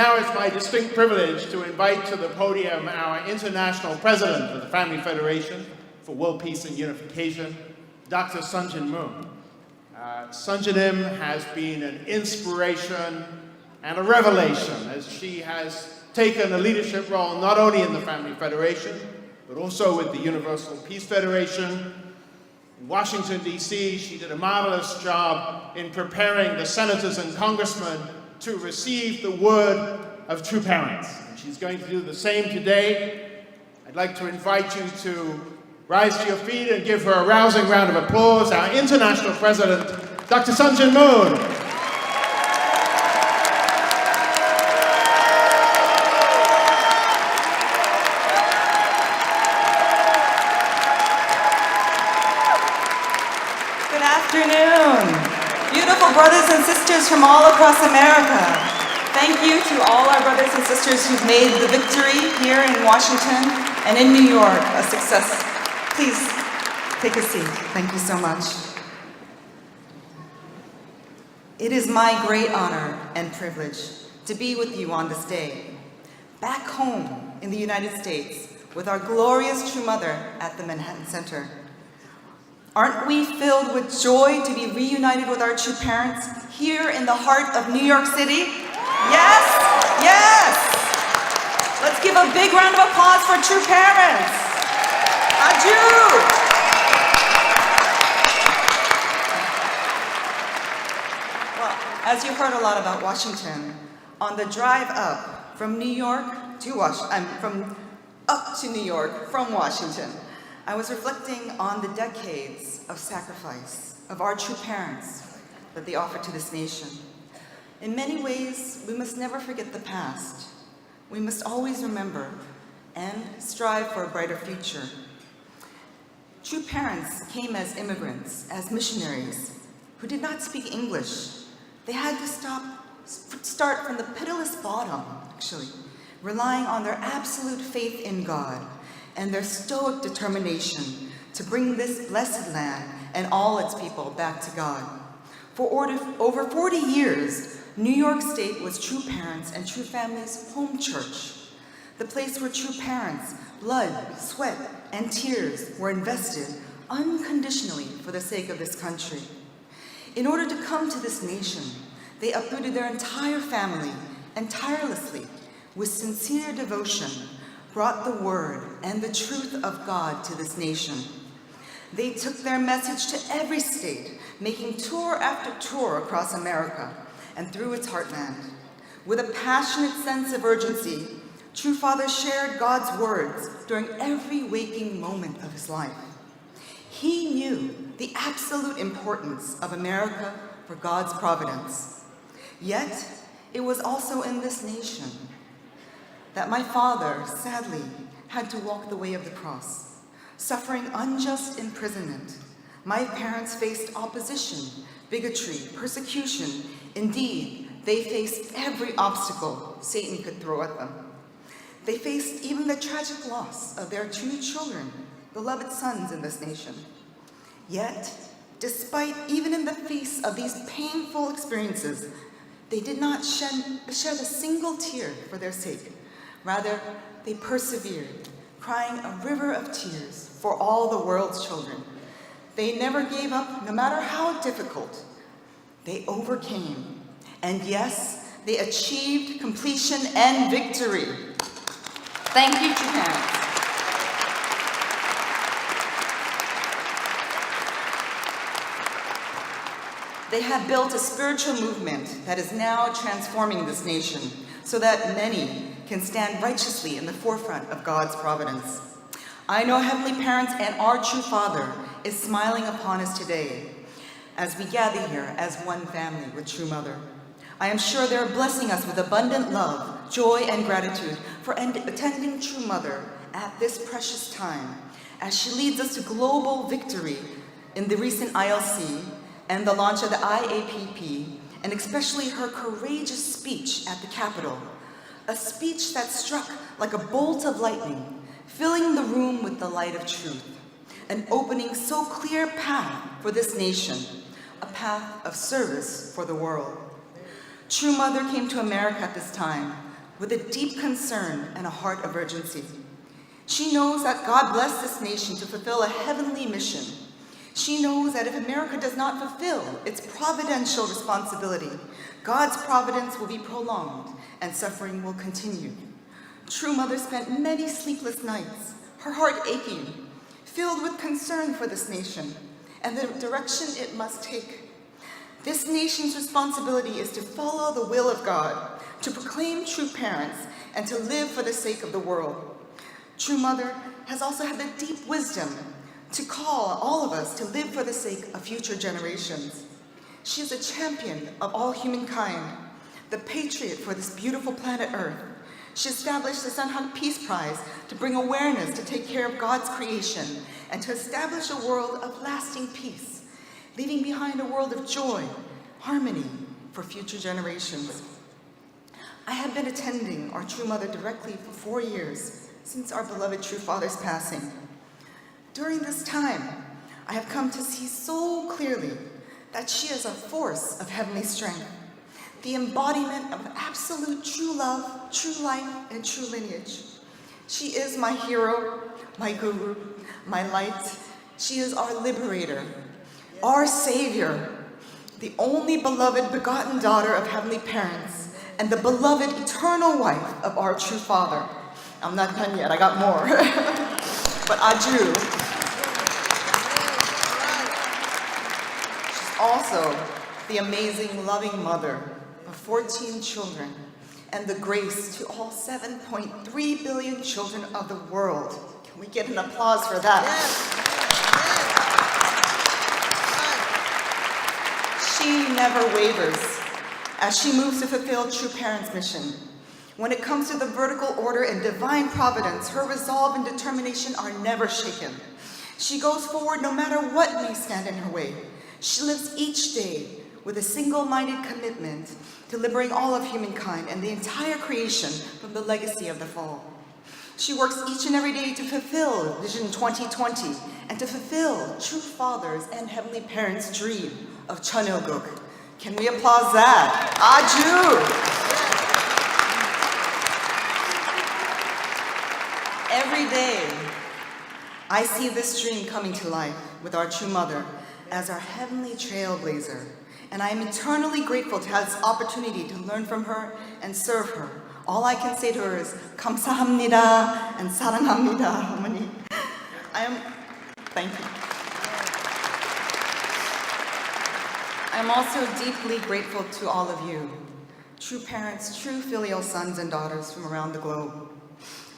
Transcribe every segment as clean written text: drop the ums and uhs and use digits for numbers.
Now it's my distinct privilege to invite to the podium our International President of the Family Federation for World Peace and Unification, Dr. Sun Jin Moon. Sun Jin has been an inspiration and a revelation as she has taken a leadership role not only in the Family Federation, but also with the Universal Peace Federation. In Washington, D.C., she did a marvelous job in preparing the senators and congressmen to receive the word of true parents. And she's going to do the same today. I'd like to invite you to rise to your feet and give her a rousing round of applause, our International President, Dr. Sun Jin Moon. Good afternoon. Beautiful brothers and sisters from all across America. Thank you to all our brothers and sisters who've made the victory here in Washington and in New York a success. Please take a seat. Thank you so much. It is my great honor and privilege to be with you on this day, back home in the United States with our glorious True Mother at the Manhattan Center. Aren't we filled with joy to be reunited with our true parents here in the heart of New York City? Yes, yes. Let's give a big round of applause for true parents. Adieu. Well, as you've heard a lot about Washington, on the drive up from New York to New York from Washington, I was reflecting on the decades of sacrifice of our true parents that they offered to this nation. In many ways, we must never forget the past. We must always remember and strive for a brighter future. True parents came as immigrants, as missionaries, who did not speak English. They had to start from the pitiless bottom, actually, relying on their absolute faith in God and their stoic determination to bring this blessed land and all its people back to God. For over 40 years, New York State was True Parents and True Families' home church, the place where true parents' blood, sweat, and tears were invested unconditionally for the sake of this country. In order to come to this nation, they uprooted their entire family and tirelessly, with sincere devotion, brought the word and the truth of God to this nation. They took their message to every state, making tour after tour across America and through its heartland. With a passionate sense of urgency, True Father shared God's words during every waking moment of his life. He knew the absolute importance of America for God's providence. Yet, it was also in this nation that my father, sadly, had to walk the way of the cross, suffering unjust imprisonment. My parents faced opposition, bigotry, persecution. Indeed, they faced every obstacle Satan could throw at them. They faced even the tragic loss of their two children, beloved sons in this nation. Yet, despite even in the face of these painful experiences, they did not shed a single tear for their sake. Rather, they persevered, crying a river of tears for all the world's children. They never gave up, no matter how difficult. They overcame, and yes, they achieved completion and victory. Thank you, true parents. They have built a spiritual movement that is now transforming this nation so that many can stand righteously in the forefront of God's providence. I know Heavenly Parents and our True Father is smiling upon us today as we gather here as one family with True Mother. I am sure they're blessing us with abundant love, joy, and gratitude for attending True Mother at this precious time as she leads us to global victory in the recent ILC and the launch of the IAPP, and especially her courageous speech at the Capitol, a speech that struck like a bolt of lightning, filling the room with the light of truth, an opening so clear path for this nation, a path of service for the world. True Mother came to America at this time with a deep concern and a heart of urgency. She knows that God blessed this nation to fulfill a heavenly mission. She knows that if America does not fulfill its providential responsibility, God's providence will be prolonged and suffering will continue. True Mother spent many sleepless nights, her heart aching, filled with concern for this nation and the direction it must take. This nation's responsibility is to follow the will of God, to proclaim true parents, and to live for the sake of the world. True Mother has also had the deep wisdom to call all of us to live for the sake of future generations. She is a champion of all humankind, the patriot for this beautiful planet Earth. She established the Sun Hung Peace Prize to bring awareness to take care of God's creation and to establish a world of lasting peace, leaving behind a world of joy, harmony for future generations. I have been attending our True Mother directly for 4 years since our beloved True Father's passing. During this time, I have come to see so clearly that she is a force of heavenly strength, the embodiment of absolute true love, true life, and true lineage. She is my hero, my guru, my light. She is our liberator, our savior, the only beloved begotten daughter of heavenly parents, and the beloved eternal wife of our true Father. I'm not done yet, I got more. But adieu. She's also the amazing loving mother of 14 children and the grace to all 7.3 billion children of the world. Can we get an applause for that? She never wavers as she moves to fulfill True Parents' mission. When it comes to the vertical order and divine providence, her resolve and determination are never shaken. She goes forward no matter what may stand in her way. She lives each day with a single-minded commitment to liberating all of humankind and the entire creation from the legacy of the fall. She works each and every day to fulfill Vision 2020 and to fulfill True Father's and Heavenly Parents' dream of Chonoguk. Can we applause that? Aju! Every day, I see this dream coming to life with our True Mother as our heavenly trailblazer, and I am eternally grateful to have this opportunity to learn from her and serve her. All I can say to her is 감사합니다 and 사랑합니다, 어머니. Thank you. I am also deeply grateful to all of you, true parents, true filial sons and daughters from around the globe.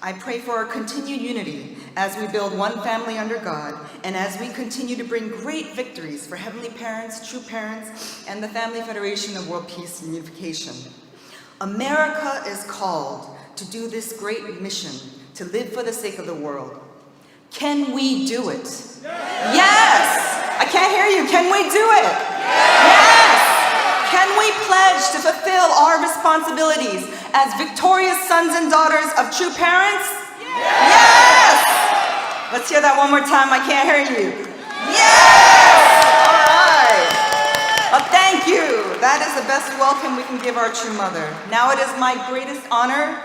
I pray for our continued unity as we build one family under God and as we continue to bring great victories for Heavenly Parents, True Parents, and the Family Federation of World Peace and Unification. America is called to do this great mission, to live for the sake of the world. Can we do it? Yes! I can't hear you. Can we do it? Yes! Can we pledge to fulfill our responsibilities as victorious sons and daughters of true parents? Yes! Let's hear that one more time. I can't hear you. Yes! All right. Well, thank you. That is the best welcome we can give our true mother. Now it is my greatest honor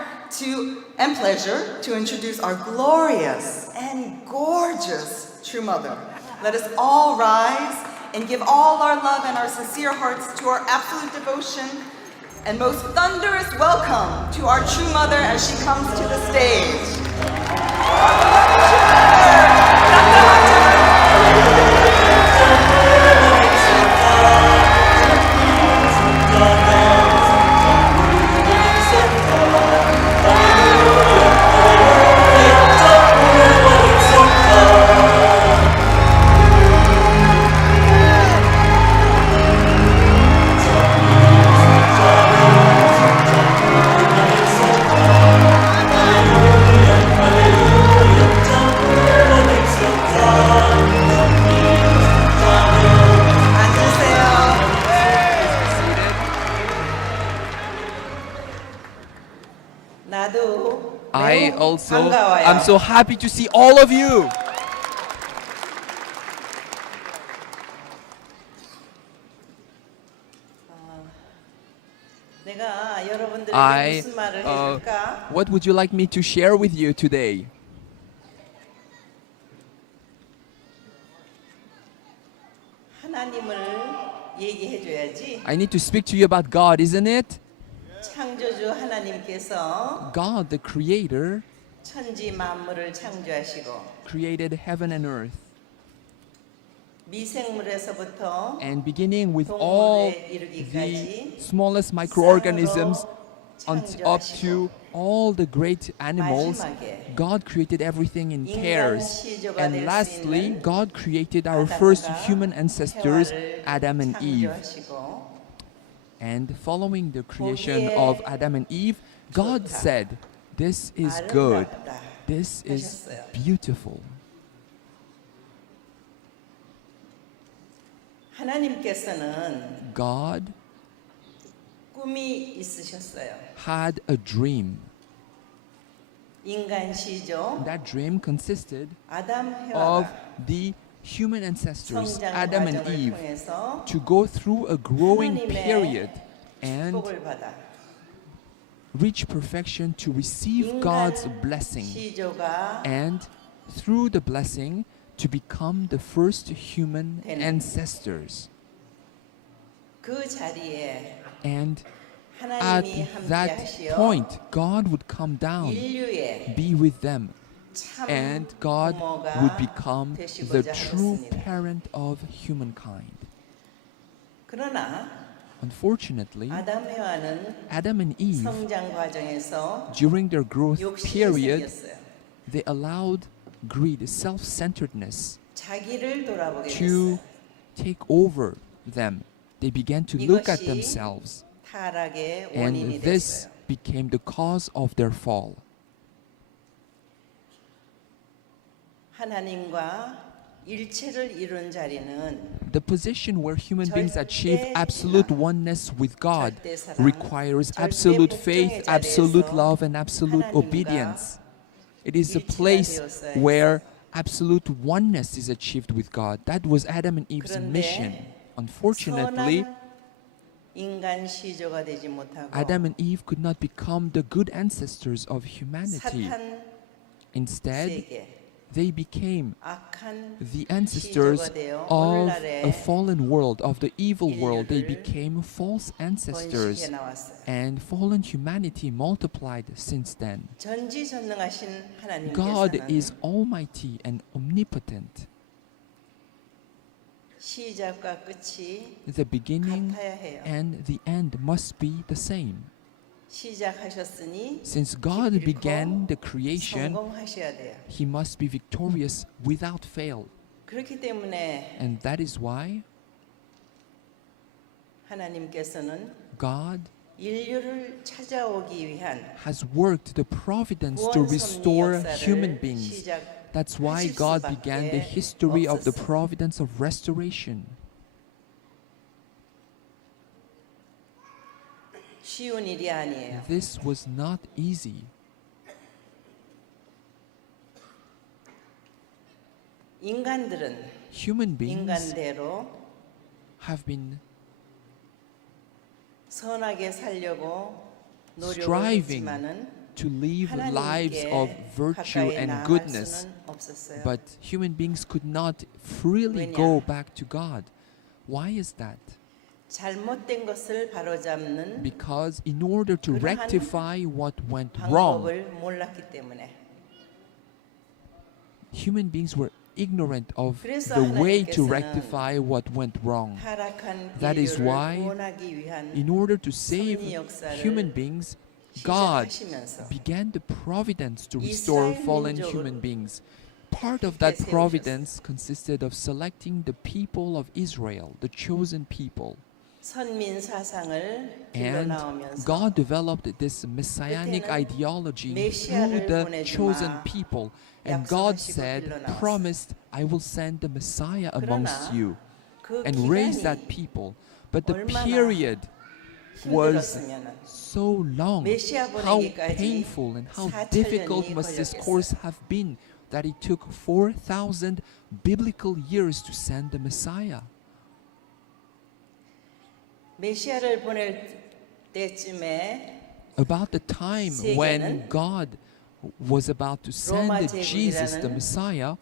and pleasure to introduce our glorious and gorgeous true mother. Let us all rise and give all our love and our sincere hearts to our absolute devotion and most thunderous welcome to our true mother as she comes to the stage. I'm so happy to see all of you. 내가 여러분들 I, 무슨 말을 해줄까? what would you like me to share with you today? 하나님을 얘기해줘야지. I need to speak to you about God, isn't it? 창조주 하나님께서 God, the Creator, 천지 만물을 창조하시고 created heaven and earth. 미생물에서부터 And beginning with all 동물에 the 이르기까지 smallest microorganisms 쌍으로 up to all the great animals, 마지막에 God created everything in 인간 pairs. 시조가 And 될 수 lastly, 있는 God created our first 아담과 human ancestors, 해와를 Adam and Eve. 창조하시고 And following the creation 보기에 of Adam and Eve, God 좋다. said, "This is good. 아름답다 This is 하셨어요. beautiful." 하나님께서는 God 꿈이 있으셨어요. had a dream. 인간 시조 That dream consisted 아담 of 해와가 the human ancestors, 성장 Adam and 과정을 Eve, 통해서 to go through a growing 하나님의 period and 축복을 받아 reach perfection to receive God's blessing, 시조가 and through the blessing to become the first human 되는. ancestors. 그 자리에 And at 하나님이 that 함께하시어 point, God would come down, 인류의 be with them, 참 and God 부모가 would become the 되시고자 true 하였습니다. parent of humankind. 그러나 Unfortunately, 아담 해와는 Adam and Eve, 성장 과정에서 during their growth 욕심이 period, 생겼어요. they allowed greed, self-centeredness, 자기를 돌아보게 to 됐어요. take over them. They began to look at 이것이 themselves, 타락의 and 원인이 this 됐어요. became the cause of their fall. 하나님과 일체를 이룬 자리는 The position where human beings achieve 절대 absolute 신앙, oneness with God 절대 사랑, requires 절대 absolute 복종의 faith, 자리에서 absolute love, and absolute 하나님과 obedience. It is a 일치가 place 되었어야 where absolute oneness is achieved with God. That was Adam and Eve's 그런데 mission. Unfortunately, 선한 인간 시조가 되지 못하고 Adam and Eve could not become the good ancestors of humanity. 사탄 Instead, 세계 they became 악한 the ancestors 시조가 되어 of 오늘날의 a fallen world, of the evil world. They 인류를 became false ancestors, 번식해 나왔어요. and fallen humanity multiplied since then. 전지전능하신 God 하나님께서는 is almighty and omnipotent. 시작과 끝이 The beginning 같아야 해요. and the end must be the same. 시작하셨으니 Since God began the creation, 성공하셔야 돼요. He must be victorious without fail. 그렇기 때문에 And that is why 하나님께서는 God 인류를 찾아오기 위한 has worked the providence to 구원 섭리 restore human 역사를 beings. 시작하실 That's why God began the history of the 없었어요. providence of restoration. 쉬운 일이 아니에요. This was not easy. 인간들은 Human beings 인간대로 have been 선하게 살려고 노력을 striving 했지만은 to live lives of 하나님께 virtue 가까이 and 나아갈 goodness, 수는 없었어요. but human beings could not freely 왜냐? go back to God. Why is that? 잘못된 것을 바로잡는 Because in order to 그러한 rectify what went wrong, 방법을 몰랐기 때문에 human beings were ignorant of 그래서 the way to 하나님께서는 rectify what went wrong. 타락한 That is 인류를 why 구원하기 위한 In order to save 섭리 역사를 human beings, God 시작하시면서 began the providence to restore 이스라엘 fallen 민족을 human beings. Part of that 세우셨어요. providence consisted of selecting the people of Israel, the chosen people. 선민 사상을 And 길러나오면서 God developed this messianic 끝에는 ideology 메시아를 through the 보내주마. chosen people. And God 약속하시고 said, 길러나왔어요. promised, I will send the Messiah amongst 그러나 you 그 and raise 기간이 that people. But the 얼마나 period was 힘들었으면은 so long. 메시아 How 보내기까지 painful and how 4,000년이 difficult must this 걸렸겠어요. course have been that it took 4,000 biblical years to send the Messiah. 메시아를 보낼 때쯤에 about the time when 세계는 God was about to send 로마 Jesus, the 제국이라는 Messiah,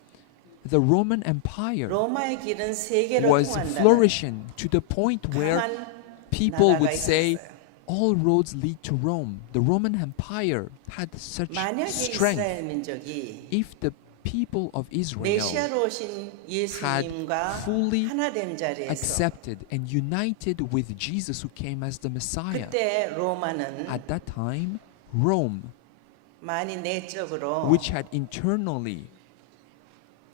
the Roman Empire 로마의 길은 세계로 was 통한다는 flourishing to the point where 강한 people 나라가 would say, 있었어요. all roads lead to Rome. The Roman Empire had such 만약에 strength. 이스라엘 민족이 If the people of Israel 메시아로 오신 예수님과 fully 하나됨 자리에서 accepted and united with Jesus who came as the Messiah, 그때 로마는 at that time, Rome, 많이 내적으로 which had internally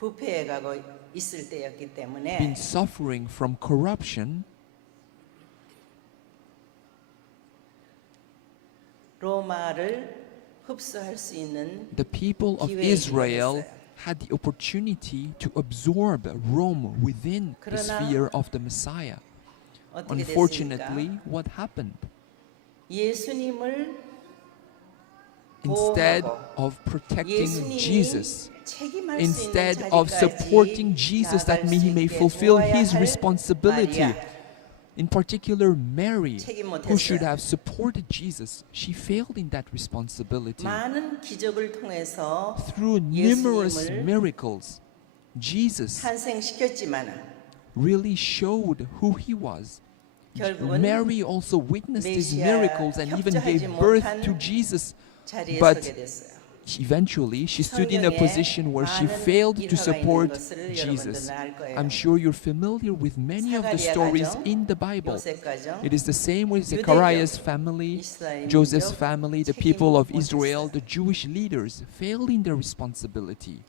부패해 가고 있을 때였기 been 때문에 suffering from corruption, 로마를 흡수할 수 있는 the people of 기회에 Israel 기회했어요. had the opportunity to absorb Rome within the 그러나 sphere of the Messiah. 어떻게 Unfortunately, 됐습니까? what happened? 예수님을 Instead 보호하고 of protecting 예수님이 Jesus, 책임할 수 있는 instead of 자리까지 supporting Jesus that 나아갈 수 he may 있게 fulfill 도와야 his 할 responsibility, 마리아, in particular Mary, 책임 who should 못했어요. have supported Jesus, she failed in that responsibility. 많은 기적을 통해서 Through numerous 예수님을 miracles, Jesus 탄생시켰지만 really showed who he was. 결국은 Mary also witnessed these 메시아 miracles and even 협조하지 gave birth 못한 to Jesus. 자리에 But 서게 됐어요. Eventually, she stood in a 성경에 position where she 많은 failed to 일화가 있는 support 것을 Jesus. 여러분들은 알 거예요. I'm sure you're familiar with many of the 사가랴 stories 가정, in the Bible. 요셉 가정, It is the same with 유대교, Zechariah's family, 이스라엘 Joseph's 민족, family, the 책임 people of 못했어요. Israel, the Jewish leaders failed in their responsibility.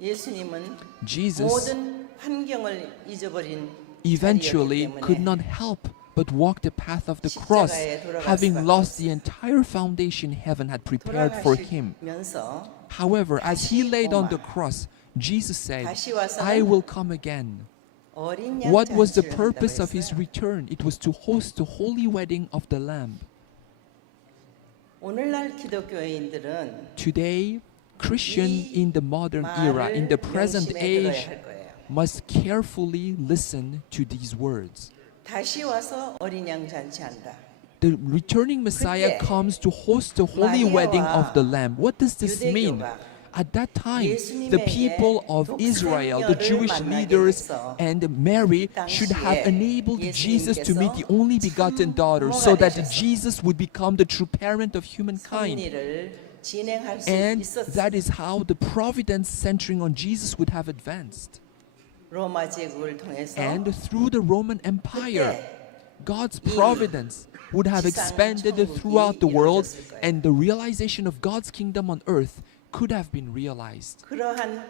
예수님은 Jesus 모든 환경을 잊어버린 eventually 자리였기 could 때문에 not help but walk the path of the cross, 십자가에 돌아갈 having 수밖에 lost the 없어요. entire foundation heaven had prepared for him. 돌아가시면서 However, as he 다시 laid on 오마. the cross, Jesus said, 다시 와서는 I will come again. 어린 양 What was the 잔치를 purpose 한다고 of his 했어요. return? It was to host the holy wedding of the Lamb. 오늘날 기독교인들은 Today, Christian 이 in the modern era, in 말을 the present 명심해 age, 들어야 할 거예요. must carefully listen to these words. 다시 와서 어린 양 잔치한다. The returning Messiah 그때 comes to host the holy 마리아와 wedding of the Lamb. What does this mean? 유대교가 At that time, 예수님에게 the people of Israel, the 독생녀를 Jewish 만나게 leaders, 해서 and Mary 이 should have 당시에 enabled Jesus to meet the 예수님께서 only begotten 참 daughter 부모가 so that 되셔서 Jesus would become the true parent of humankind. 섭리를 진행할 수 And 있었어요. that is how the providence centering on Jesus would have advanced. 로마 제국을 통해서 And through the Roman Empire, 그때 God's 이 providence would have 지상 expanded 천국이 throughout the world, 이루어졌을 거예요. and the realization of God's kingdom on earth could have been realized. 그러한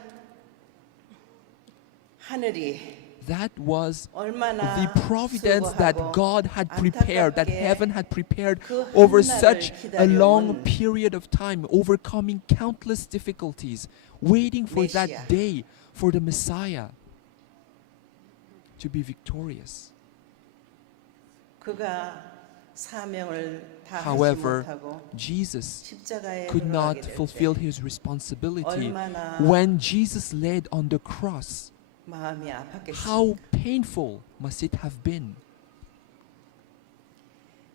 하늘이 That was 얼마나 the providence that 수고하고 God had prepared, that 안타깝게 heaven had prepared 그 over 한날을 such a long 기다려온 period of time, overcoming countless difficulties, waiting for 메시아. that day for the Messiah to be victorious. 그가 사명을 다하지 However, 못하고 Jesus 십자가에 could not 돌아가게 될 fulfill 때 his responsibility. 얼마나 When Jesus laid on the cross, 마음이 아팠겠습니까? how painful must it have been?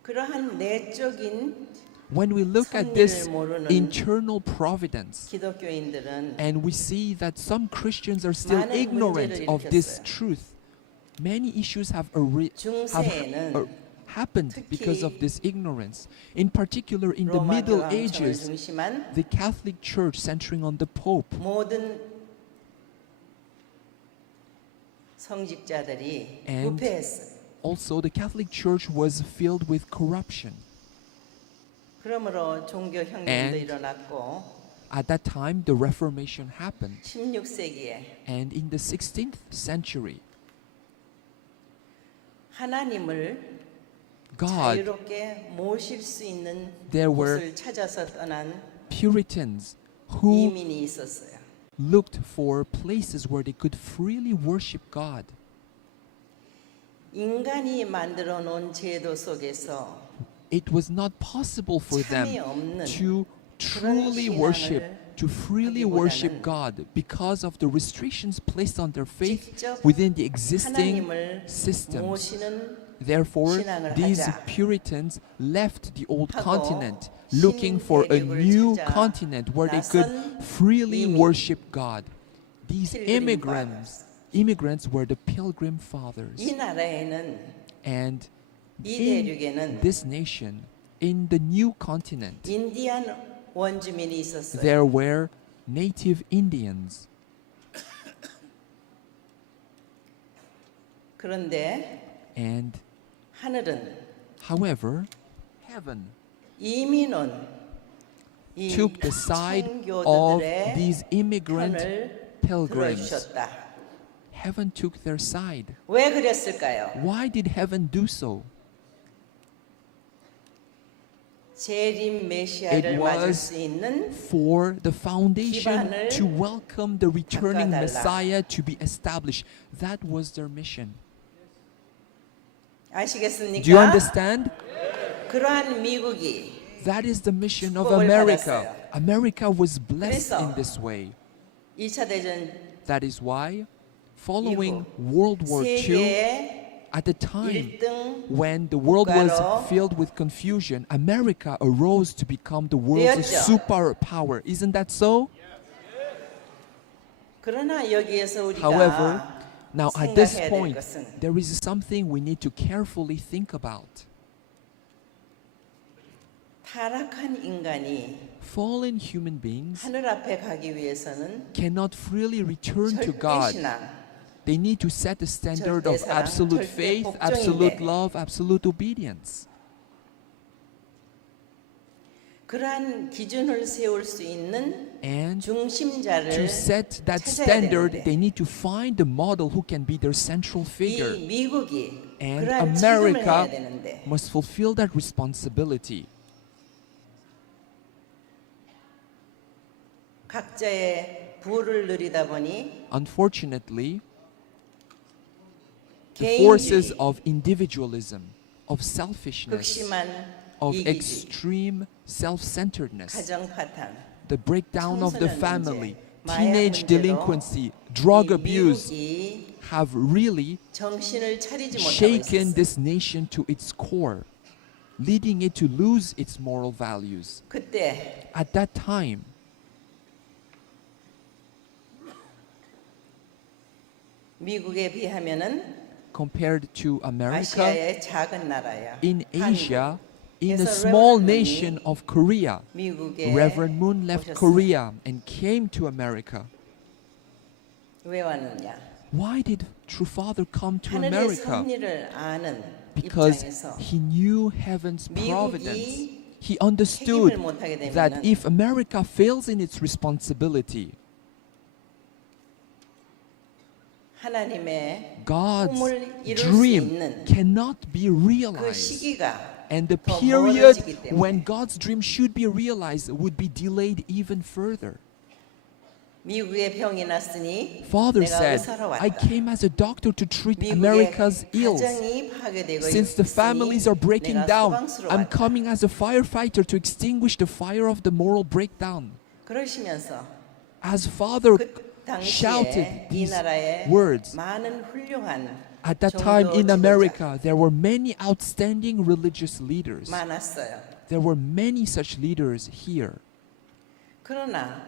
그러한 내적인 When we look at this 섭리를 모르는 internal providence, 기독교인들은 and we see that some Christians are still 많은 ignorant 문제를 of this 일으켰어요. truth, many issues have 중세에는 happened because of 특히 this ignorance. In particular, in the 로마 Middle 교황청을 Ages, 중심한 the Catholic Church, centering on the Pope, 모든 성직자들이 And 부패했어요. also the Catholic Church was filled with corruption. 그러므로 종교 혁명도 And 일어났고 At that time, the Reformation happened. 16세기에 And in the 16th century, 하나님을 God, 자유롭게 모실 수 있는 there were 곳을 찾아서 떠난 Puritans who 이민이 있었어요. looked for places where they could freely worship God. 인간이 만들어 놓은 제도 속에서 It was not possible for 참이 them 없는 to 그런 truly worship 신앙을 to freely worship God because of the restrictions placed on their faith 직접 within the existing 하나님을 systems. 모시는 Therefore, 신앙을 these 하자. Puritans left the old 하고 continent, looking for a 신대륙을 new 찾아 continent where they could 나선 freely 이민, worship God. These pilgrim immigrants were the Pilgrim Fathers. 이 나라에는 And 이 in 대륙에는 this nation, in the new continent, 인디안 원주민이 있었어요. there were native Indians. 그런데 And 하늘은 however, heaven 이민원 이 took the side of 청교도들의 these immigrant 편을 pilgrims. 들어주셨다. Heaven took their side. 왜 그랬을까요? Why did heaven do so? 재림 It 메시아를 맞을 was 수 있는 for the foundation 기반을 to welcome the returning 닦아달라. Messiah to be established. That was their mission. 아시겠습니까? Do you understand? 그러한 미국이 That is the mission of 축복을 America. 받았어요. America was blessed 그래서 in this way. 2차 대전 That is why, following 이후 World War II, 세계의 at the time 1등 when the world was 국가로 filled with confusion, America arose to become the world's 되었죠. superpower. Isn't that so? 그러나 여기에서 However, 우리가 now at this 생각해야 될 point, 것은 there is something we need to carefully think about. 타락한 인간이 Fallen human beings 하늘 앞에 가기 위해서는 cannot freely return to 절대 God. 신앙, They need to set the standard of 절대 사랑, absolute 절대 faith, 복종인데. absolute love, absolute obedience. 그러한 기준을 세울 수 있는 And 중심자를 to set that 찾아야 standard, 되는데 they need to find the model who can be their central 이 figure. 미국이 And 그러한 책임을 해야 America 되는데 must fulfill that responsibility. 각자의 부를 누리다 보니 Unfortunately, the forces 개인주의, of individualism, of selfishness, 극심한 of 이기주의, extreme self-centeredness, 가정 파탄, the breakdown of the 청소년 family, 문제, 마약 teenage 문제로 delinquency, drug 이 abuse 미국이 have really 정신을 차리지 못하고 shaken 있었어요. this nation to its core, leading it to lose its moral values. 그때 At that time, 미국에 비하면은 compared to America, 아시아의 작은 나라야. in 한국. Asia, in a 그래서 small 레버런드 nation of Korea, 미국에 Reverend Moon left 오셨어요. Korea and came to America. 왜 왔느냐? Why did True Father come to 하늘의 America? 섭리를 아는 Because 입장에서 he knew heaven's 미국이 providence. He 책임을 understood 못하게 that 되면은 if America fails in its responsibility, 하나님의 God's 꿈을 이룰 수 dream 있는 cannot be 그 realized. 시기가 And the 더 period 멀어지기 때문에 when God's dream should be realized would be delayed even further. 미국에 병이 났으니 Father 내가 said, 의사로 I 왔다. came as a doctor to treat 미국의 America's ills. 가정이 파괴되고 Since the families are breaking 내가 down, 소방수로 I'm 왔다. coming as a firefighter to extinguish the fire of the moral breakdown. 그러시면서 As Father 그 당시에 shouted 이 these 나라에 words, 많은 훌륭한 at that time 종교 in 지도자 America, there were many outstanding religious leaders. 많았어요. There were many such leaders here. 그러나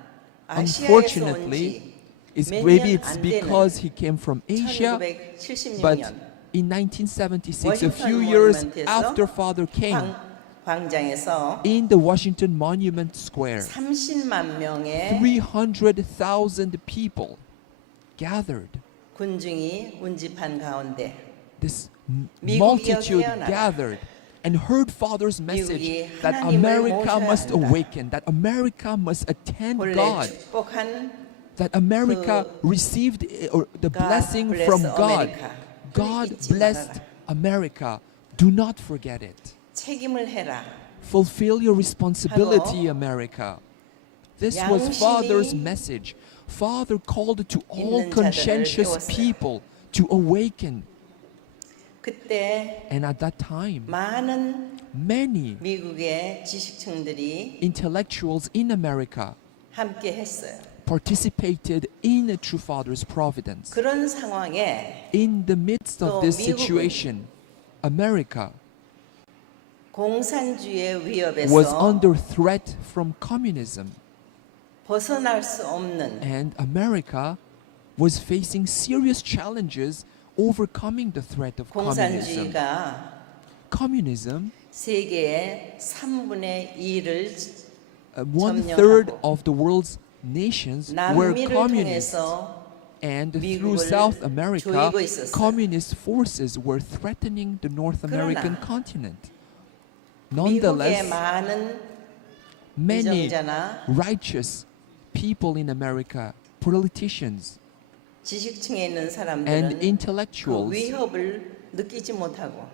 아시아에서 Unfortunately, 온지 maybe it's because he came from Asia, but 1976년 in 1976, a few Washington years Monument에서 after Father came, 광장에서 in the Washington Monument Square, 30만 명의 300,000 people gathered. 군중이 운집한 가운데 This 미국이 multitude 깨어나라. gathered and heard Father's message 미국이 that 하나님을 America 모셔야 must 한다. awaken, that America must attend 본래 God, 축복한 that America received the blessing bless from God. America. God 잊지 blessed 말아라. America. Do not forget it. 책임을 해라. Fulfill your responsibility, 하고 America. This was 양심이 Father's message. Father called to all 있는 자들을 conscientious 깨웠어요. people to awaken. 그때 And at that time, 많은 many 미국의 지식층들이 intellectuals in America 함께 했어요. participated in a true Father's providence. 그런 상황에 In the midst of 또 this 미국은 situation, America 공산주의 was 위협에서 under threat from communism, 벗어날 수 없는 and America was facing serious challenges overcoming the threat of communism. 공산주의가 Communism, 세계의 3분의 2를 1/3 of the world's nations were 남미를 communist, 통해서 and through 미국을 South America, 조이고 있었어요. communist forces were threatening the North American 그러나 continent. 미국의 Nonetheless, 많은 many 위정자나 righteous people in America, politicians 지식층에 있는 and 사람들은 그 intellectuals, 위협을 느끼지 못하고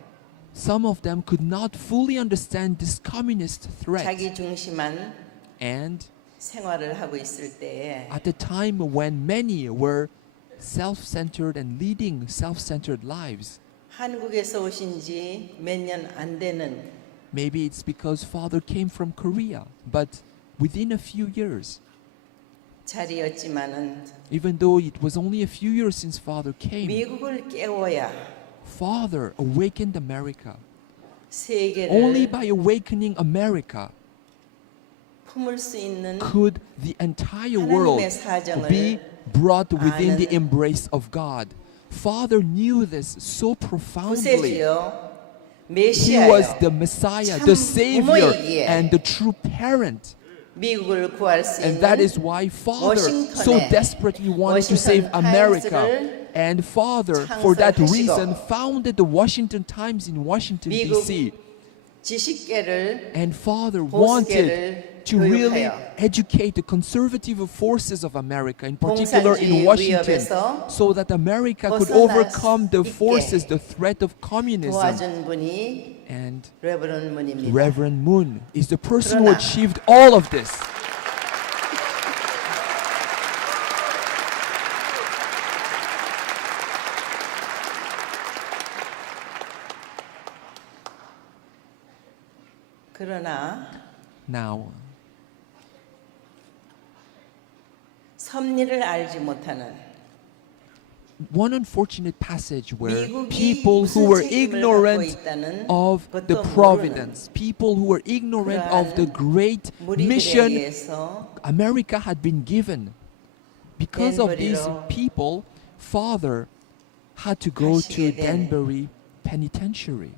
some of them could not fully understand this communist threat. 자기 중심한 And 생활을 하고 있을 때에 at the time when many were self-centered and leading self-centered lives, 한국에서 오신 지 몇 년 안 되는 maybe it's because Father came from Korea, but within a few years, 자리였지만은 even though it was only a few years since Father came, 미국을 깨워야 Father awakened America. 세계를 Only by awakening America 품을 수 있는 could the entire world 하나님의 사정을 be brought within the 아는 embrace of God. Father knew this so profoundly. 구세주요 He was 메시아요 the Messiah, 참 the Savior, 부모이기에 and the true parent. 미국을 구할 수 And that 있는 is why Father so 워싱턴에 desperately wanted to save 워싱턴 America. 타임스를 And Father, for that 창설하시고 reason, founded the Washington Times in Washington, 미국 D.C. 지식계를 And Father wanted 보수계를 to really 교육하여 educate the conservative forces of America, in particular in 공산주의 Washington, 위협에서 so that America could 벗어날 overcome the 수 forces, 있게 the threat of communism. 도와준 분이 And 레버런 문입니다. Reverend Moon is the person who 그러나 achieved all of this. 그러나 Now, 섭리를 알지 못하는 one unfortunate passage where 미국이 people who 무슨 were 책임을 갖고 ignorant 있다는 of the 것도 providence, people who were ignorant of the great 무리들에 mission 의해서 America had been given. Because of these 댄버리로 people, Father had to go to 가시게 된 Danbury Penitentiary.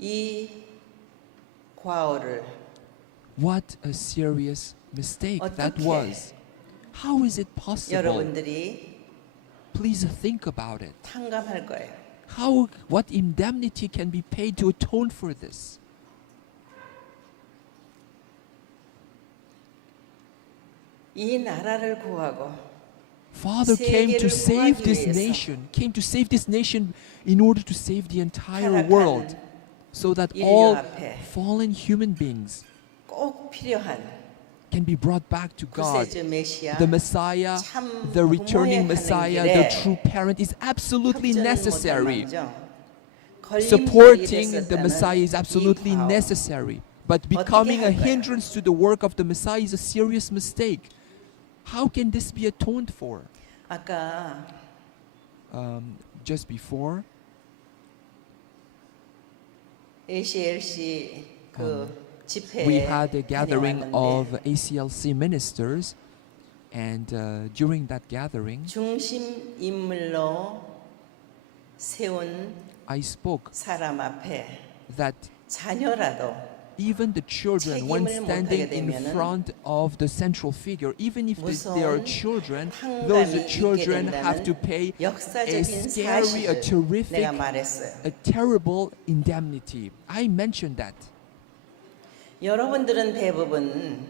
이 과오를 What a serious mistake that 어떻게 was. How is it possible? 여러분들이 Please think about it. 탕감할 거예요. What indemnity can be paid to atone for this? 이 나라를 구하고 Father came to 세계를 save 구하기 this 위해서 nation, came to save this nation in order to save the entire 타락한 world, so that 인류 all 앞에 fallen human beings 꼭 필요한 can be brought back to God. 구세주 메시아 The Messiah, 참 the returning 부모의 Messiah, 하는 the 길에 true parent is absolutely 협조는 necessary. 못한 망정, Supporting 걸림돌이 the 됐었다는 Messiah is absolutely 이 과오. necessary. But becoming a 할 거야? hindrance to the work of the Messiah is a serious mistake. How can this be atoned for? 아까 Just before, ACLC 그 집회에 we had a gathering 다녀왔는데 of ACLC ministers, and during that gathering, 중심 인물로 세운 I spoke 사람 앞에 that 자녀라도 even the children, when 책임을 standing 못하게 in 되면은 front of the central figure, even if they are 무서운 children, those 판단이 있게 children have to 된다는 pay a 역사적인 scary, a 사실을 terrific, 내가 말했어요. a terrible indemnity. I mentioned that. 여러분들은 대부분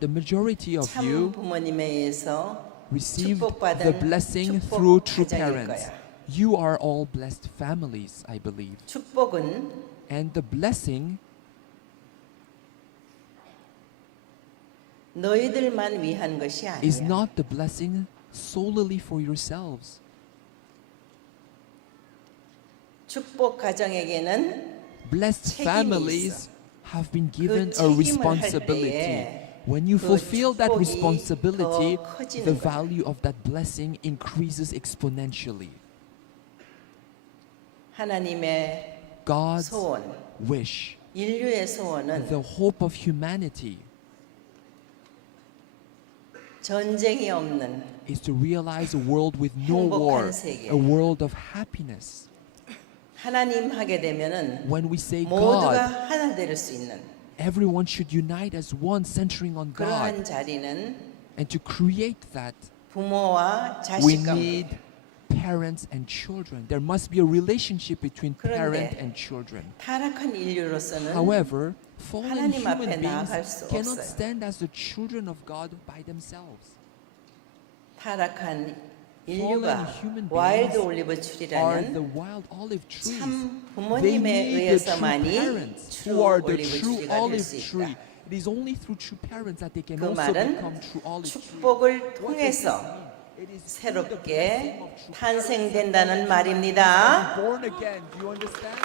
The majority of 참 you 부모님에 의해서 received 축복받은 the blessing 축복 through true 가정일 parents. 거야. You are all blessed families, I believe. 축복은 And the blessing 너희들만 위한 것이 is 아니야. not the blessing solely for yourselves. 축복 가정에게는 Blessed 책임이 families have been given a 책임을 할 responsibility. 때에 When you 그 fulfill that 축복이 responsibility, 더 커지는 the 거예요. value of that blessing increases exponentially. 하나님의 God's 소원, wish, 인류의 소원은 the hope of humanity, 전쟁이 없는 is to realize a world with no 행복한 war, 세계. a world of happiness. 하나님 하게 되면은 When we say 모두가 God, 하나 될 수 있는 everyone should unite as one, centering on 그러한 God. 자리는 And to create that, 부모와 we 자식 관계. need parents and children. There must be a relationship between parent 그런데 and children. 타락한 인류로서는 However, fallen 하나님 앞에 human beings 나아갈 수 cannot 없어요. stand as the children of God by themselves. 타락한 Fallen 인류가 human 와일드 beings 올리브 Are the 트리라는 wild olive trees. 참 They 부모님에 need the true 의해서만이 parents who 트루 are the 올리브 true 트리가 될 olive 수 tree. 있다. It is only through true parents that they can 그 also 말은 become true olive trees. 축복을 What does this 통해서 mean? It is through the 새롭게 blessing of true 탄생된다는 parents 말입니다. born again. Do you understand?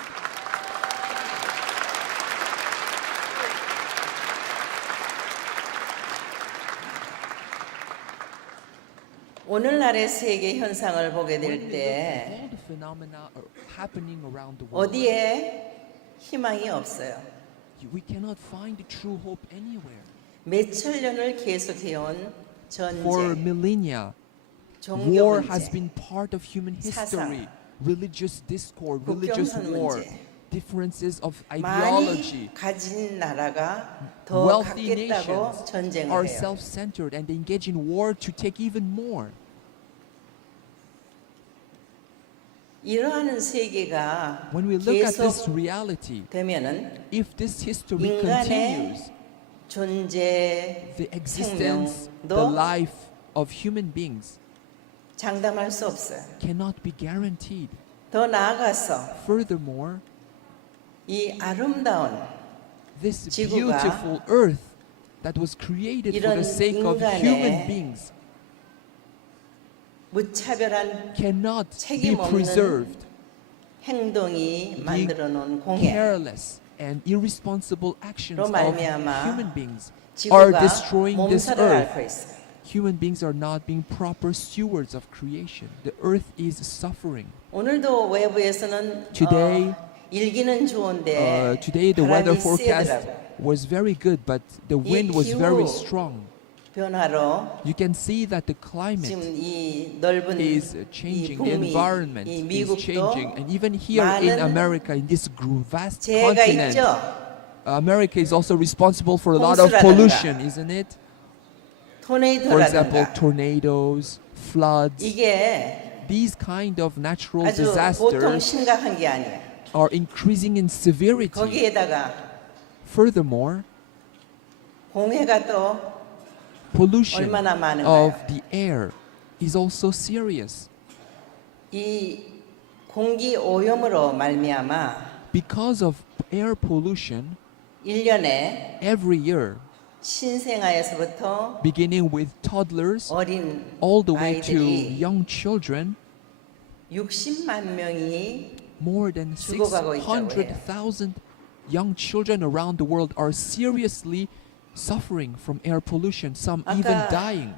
오늘날의 세계 현상을 보게 When 될 we look at 때 all the phenomena happening around the world, 어디에 희망이 없어요. we cannot find the true hope anywhere. 몇천 년을 계속해온 For 전쟁, millennia, 종교 war has 문제, been part of human 사상, history. Religious discord, religious 국경선 war, 문제. differences of ideology. 많이 가진 나라가 더 Wealthy 갖겠다고 nations 전쟁을 are 해요. self-centered and they engage in war to take even more. 이러한 세계가 When we look at this 계속 reality, 되면은 if this history 인간의 continues, 존재 the existence, the 생명도 life of human beings 장담할 수 없어요. cannot be guaranteed. 더 나아가서 Furthermore, 이 아름다운 this 지구가 beautiful earth that was created for 이런 the sake of 인간의 human beings 무차별한 cannot be 책임 없는 preserved. 행동이 이 만들어 놓은 공해 Careless and irresponsible actions 로 of 말미암아 human beings are 지구가 destroying this 몸살을 earth. 앓고 있어요. Human beings are not being proper stewards of creation. The earth is suffering. 오늘도 외부에서는 Today, 일기는 좋은데 Today the weather 바람이 forecast 세더라고요. was very good, but the wind was very 기후 strong. 변화로 You can see that the 지금 climate 이 넓은 is 이 changing, the 북미, environment 이 is 미국도 changing, and even here in 많은 America, in this vast 재해가 continent, 있죠. America is also responsible for a lot of 홍수라든가. pollution, isn't it? For example, 토네이도라든가 tornadoes, floods. 이게 These kind of natural 아주 보통 disasters 심각한 게 아니에요. are increasing in severity. 거기에다가 Furthermore, 공해가 또 pollution 얼마나 많은가요? of the air is also serious. 이 공기 오염으로 말미암아 Because of air pollution, 1년에 every year, 신생아에서부터 beginning with toddlers 어린 all the way to 아이들이 young children, 60만 명이 more than 죽어가고 있다고 해요. 600,000 young children around the world are seriously suffering from air pollution, some even 아까 dying.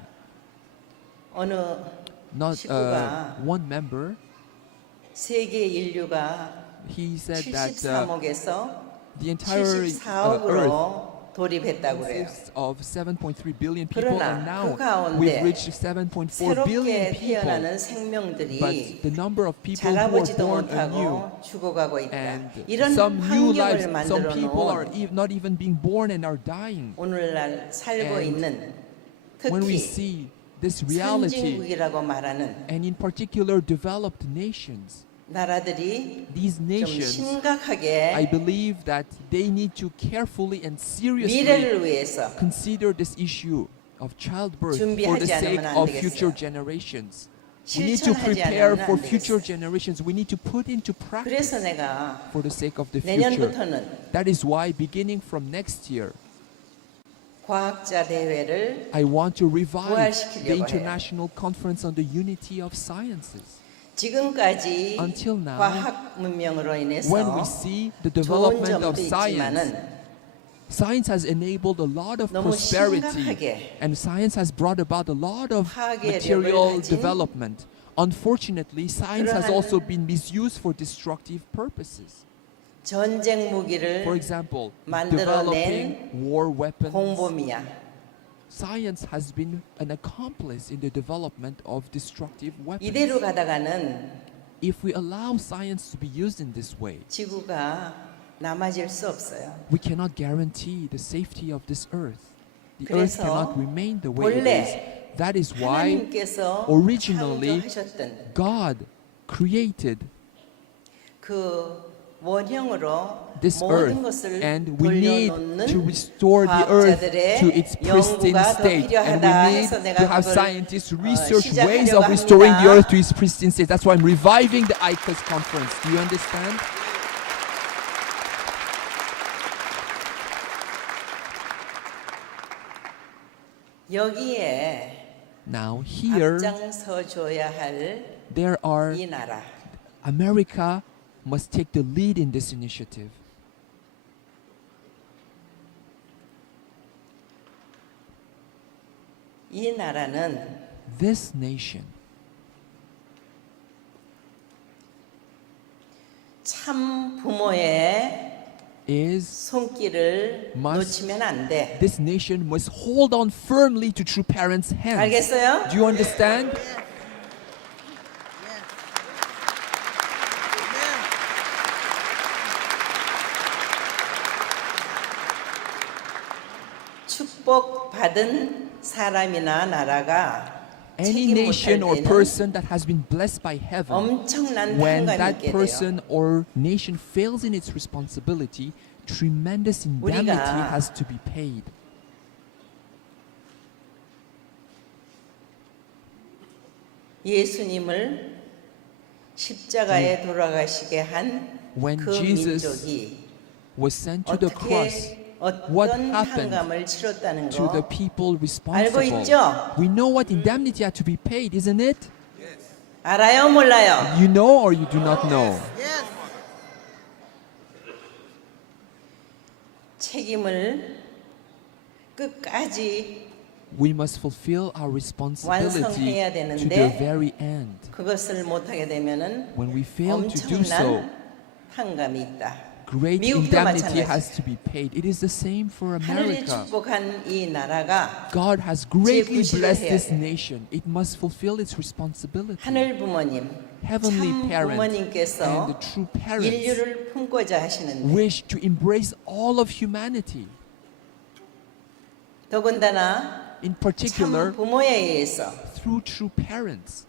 어느 Not 식구가 one member, 세계 인류가 he said that 73억에서 the entire Earth 74억으로 돌입했다고 그래요. consists of 7.3 billion people, 그러나 and now 그 가운데 we've reached 7.4 billion 새롭게 people. 태어나는 생명들이 But the number of people who are 자라보지도 born anew, 못하고 죽어가고 있다. and 이런 some new lives, 환경을 some 만들어 people are 놓은 not even being born and are dying. 오늘날 살고 And 있는 When we 특히 see this reality, 선진국이라고 말하는 and in particular developed nations, 나라들이 these 좀 nations, I 심각하게 believe that they need to carefully and seriously 미래를 위해서 consider this issue of childbirth for the 준비하지 sake 않으면 안 of 되겠어요. future generations. We need to 실천하지 prepare 않으면 for 안 future 되겠어요. generations. We need to put into practice 그래서 내가 for the sake of the future. 내년부터는 That is why beginning from next year, 과학자 대회를 I want to revive 부활시키려고 the 해요. International Conference on the Unity of Sciences. 지금까지 Until now, 과학 문명으로 인해서 When we see the 좋은 development 점도 of science, 있지만은 Science has enabled a lot of 너무 prosperity, 심각하게 and science has brought about a lot of 파괴력을 material 가진 development. Unfortunately, science has also 그러한 been misused for destructive purposes. 전쟁 무기를 For example, 만들어낸 developing war weapons. 공범이야. Science has been an accomplice in the development of destructive weapons. 이대로 가다가는 If we allow science to be used in this way, 지구가 남아질 수 없어요. we cannot guarantee the safety of this earth. The earth 그래서 cannot remain the way it is. 원래 That is why 하나님께서 originally 창조하셨던 God created 그 원형으로 this 모든 earth, 것을 and we need 돌려놓는 to restore the earth 과학자들의 to its pristine 연구가 더 state, and 필요하다 we need 해서 to 내가 have 그걸 scientists research 시작하려고 ways of restoring the 합니다. earth to its pristine state. That's why I'm reviving the ICOS conference. Do you understand? 여기에 Now here 앞장서 줘야 할 there are 이 나라 America must take the lead in this initiative. 이 나라는 This nation 참 부모의 is 손길을 must- 놓치면 안 돼. this nation must hold on firmly to true parents' hands. 알겠어요? Do you understand? 축복받은 사람이나 나라가 Any 책임 nation 못할 or 때는 person that has been blessed by heaven, 엄청난 when 탕감이 that 있게 돼요. person or nation fails in its responsibility, tremendous indemnity 우리가 has to be paid. 예수님을 십자가에 돌아가시게 한 When 그 Jesus 민족이 was sent to the cross, what 어떤 happened 탕감을 치렀다는 to the 거 people 알고 responsible. 있죠? We know what indemnity had to be paid, isn't it? 알아요, 몰라요? You know or you do not know? 책임을 끝까지 We must fulfill our responsibility 완성해야 to 되는데 the very end. 그것을 못하게 되면은 When we fail to do so, 엄청난 탕감이 있다. great 미국도 indemnity 마찬가지. has to be paid. It is the same for 하늘이 America. 축복한 이 나라가 God has greatly 구실을 blessed 해야 this 돼. nation. It must fulfill its responsibility. 하늘 부모님, Heavenly 참 parent and 부모님께서 the true parents 인류를 품고자 하시는데 wish to embrace all of humanity. 더군다나 In 참 particular, 부모에 의해서 through true parents.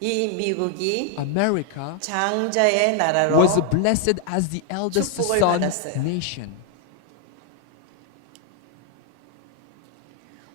이 미국이 America 장자의 나라로 was blessed as the eldest 축복을 son 받았어요. nation.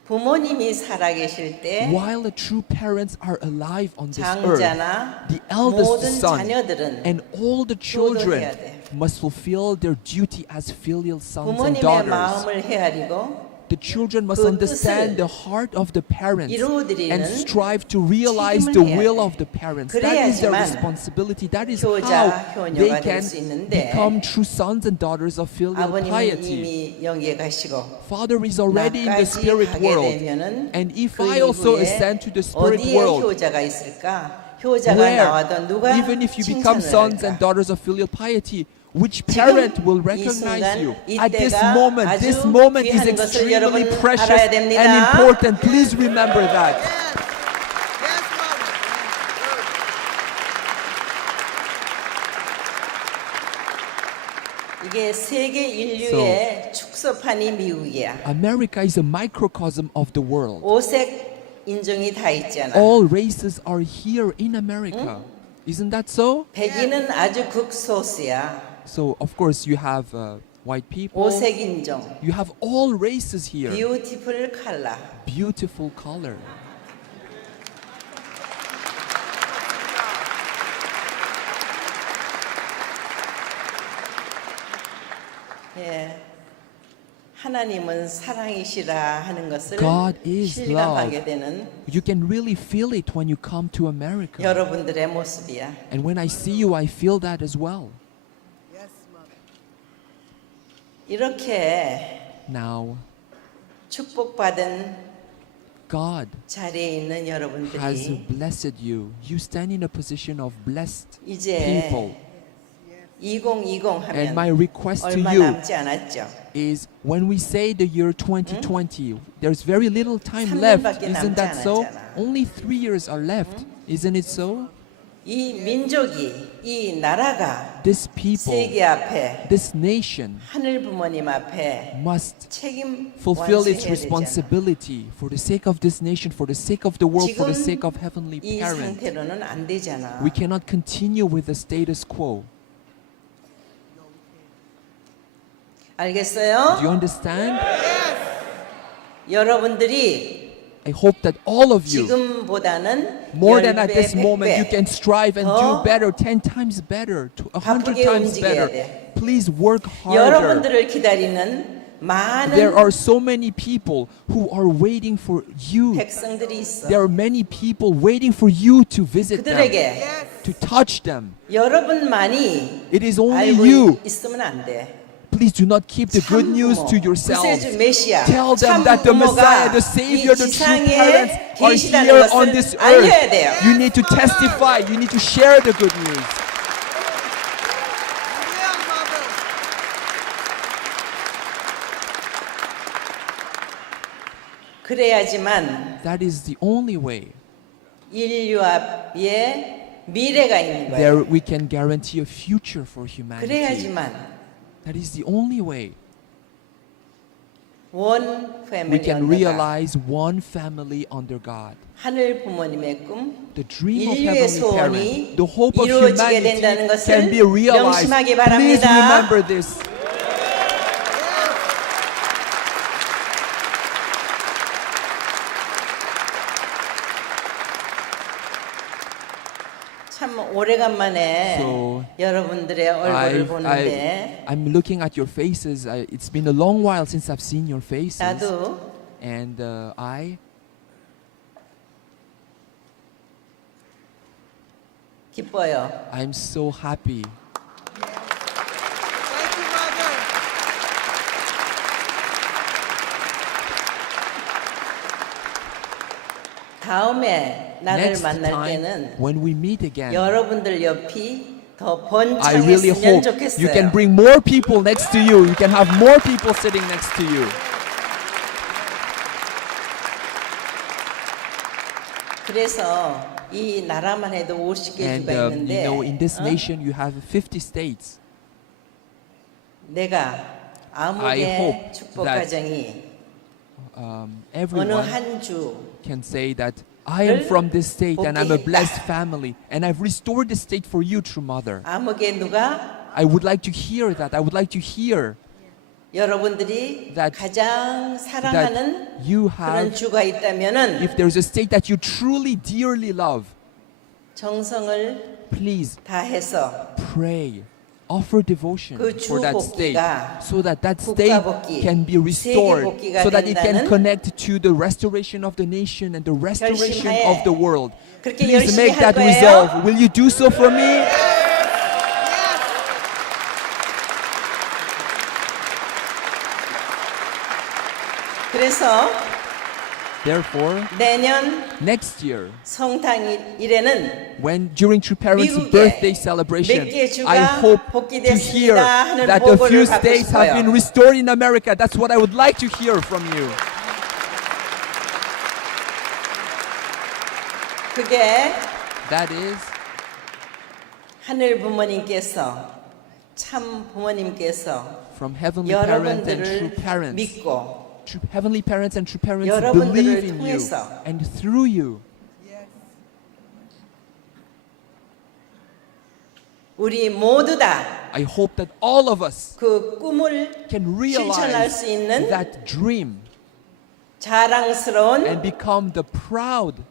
부모님이 살아계실 때 While the true parents are alive on this earth, 장자나 the eldest 모든 son 자녀들은 and all the children 효도해야 돼. must fulfill their duty as filial sons and 부모님의 daughters. 마음을 헤아리고 The children must 그 understand 뜻을 the heart of the parents 이루어드리는 and strive to realize the 책임을 해야 will 돼. of the parents. That is their 그래야지만 responsibility. That is 효자, how they 효녀가 can 될 수 있는데 become true sons and daughters of filial 아버님은 piety. 이미 영계 가시고 Father is already in the 나까지 spirit 가게 world. 되면은 And if 그 I also 이후에 ascend to the spirit 어디에 world, 효자가 있을까? 효자가 where, 나와도 누가 even if you become 칭찬을 sons 할까? and daughters of filial piety, which parent will 이 recognize 순간, you? At this 이때가 moment, this 아주 moment is 귀한 것을 extremely 여러분 precious 알아야 됩니다. and important. Please remember that. 이게 세계 인류의 축소판이 미국이야. America is a microcosm of the world. 오색 인종이 다 있잖아. All races are here in America. Isn't that so? 백인은 아주 극소수야. So, of course, you have white people. 오색 인종, You have all races here. 뷰티풀 컬러. Beautiful color. 예. 하나님은 사랑이시라 하는 것을 God is 실감하게 love. 되는 You can really feel it when you come to America. 여러분들의 모습이야. And when I see you, I feel that as well. 이렇게 Now, 축복받은 God 자리에 있는 has 여러분들이 blessed you. You stand in a position of blessed 이제 people. 2020 And my 하면 request to 얼마 you 남지 않았죠. is when we say the year 2020, there's very little time 3 left. 년밖에 Isn't 남지 that so? 않았잖아. Only 3 years are left. Isn't it so? 이 민족이, 이 나라가 This people, 세계 앞에 this nation 하늘 부모님 앞에 must 책임 fulfill its 완수해야 되잖아. responsibility for the sake of this nation, for the sake of the world, for the 지금 sake of heavenly 이 parent. 상태로는 안 되잖아. We cannot continue with the status quo. 알겠어요? Do you understand? 여러분들이 I hope that all of you, 지금보다는 more than at 10배, this moment, you 100배 can strive and do 더 better, 10 times better, 100 바쁘게 times 움직여야 better. 돼. Please work harder. 여러분들을 기다리는 There 많은 are so many people who are waiting for you. 백성들이 있어. There are many people waiting for you to visit them, 그들에게 to touch them. 여러분만이 It is only 알고 you. 있으면 안 돼. Please do not keep the good 참 news 부모, to yourselves. 구세주 메시아, Tell them 참 that the 부모가 Messiah, the 이 Savior, the true parents 지상에 are 계시다는 here on 것을 this 알려야 돼요. earth. You need to testify. You need to share the good news. 그래야지만 That is the only way. 인류의 미래가 있는 There 거예요. we can guarantee a future for humanity. 그래야지만 That is the only way. 원 We 패밀리 can 언더가 realize one family under God. 하늘 부모님의 꿈, The dream of 인류의 heavenly 소원이 parent, the hope of 이루어지게 humanity 된다는 것을 can be realized. 명심하기 Please 바랍니다. remember this. 참 오래간만에 So, 여러분들의 얼굴을 보는데 I'm looking at your faces. It's been a long while since I've seen your faces. 나도 And 기뻐요. I'm so happy. 다음에 나를 Next 만날 time, 때는 when we meet again, 여러분들 옆이 더 I really 번창했으면 hope 좋겠어요. you can bring more people next to you. You can have more people sitting next to you. 그래서 이 나라만 해도 50개 And 주가 있는데 in this 어? nation you have 50 states. 내가 I 아무개 hope 축복 that 가정이 어느 Everyone 한 주 can say that I am from this state and I'm a 복귀했다. blessed family and I've restored the state for you, true mother. 아무개 누가 I would like to hear that. I would like to hear 여러분들이 That- 가장 사랑하는 that you 그런 have, 주가 있다면은 if there's a state that you truly dearly love, 정성을 please 다해서 pray, offer devotion 그 for that state 주복귀가 so that that state 국가복귀, can be restored, 세계복귀가 so that it can 된다는 connect to the restoration of the nation and the restoration 결심하에 of the world. 그렇게 Please 열심히 make 할 that 거예요? resolve. Will you do so for me? 그래서 Therefore, 내년 next year, 성탄일에는 when during True Parents' 미국에 birthday celebration, 몇 개 주가 I hope to 복귀됐습니다 hear 하는 that a few 보고를 받고 states have 싶어요. been restored in America. That's what I would like to hear from you. 그게 That is 하늘 부모님께서 참 부모님께서 from heavenly parents and true 여러분들을 parents. 믿고 True heavenly parents and true parents 여러분들을 believe in you 통해서 and through you. 우리 모두 다 I hope that all of us 그 꿈을 can 실천할 realize 수 있는 that dream 자랑스러운 and become the proud,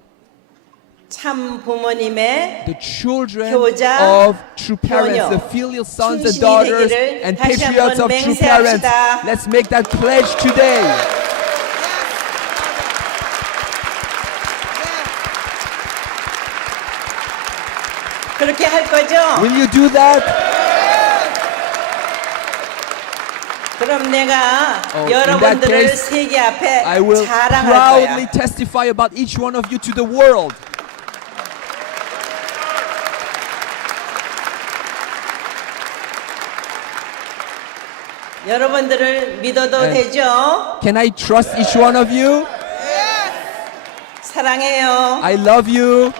참 부모님의 the children 효자, of true parents, 효녀, the filial sons and 충신이 daughters 되기를 and 다시 patriots 한번 of true parents. 맹세합시다. Let's make that pledge today. 그렇게 할 거죠? Will you do that? 그럼 내가 in that 여러분들을 case, 세계 앞에 I will 자랑할 proudly 거야. testify about each one of you to the world. 여러분들을 믿어도 네. 되죠? Can I trust each one of you? 사랑해요. I love you.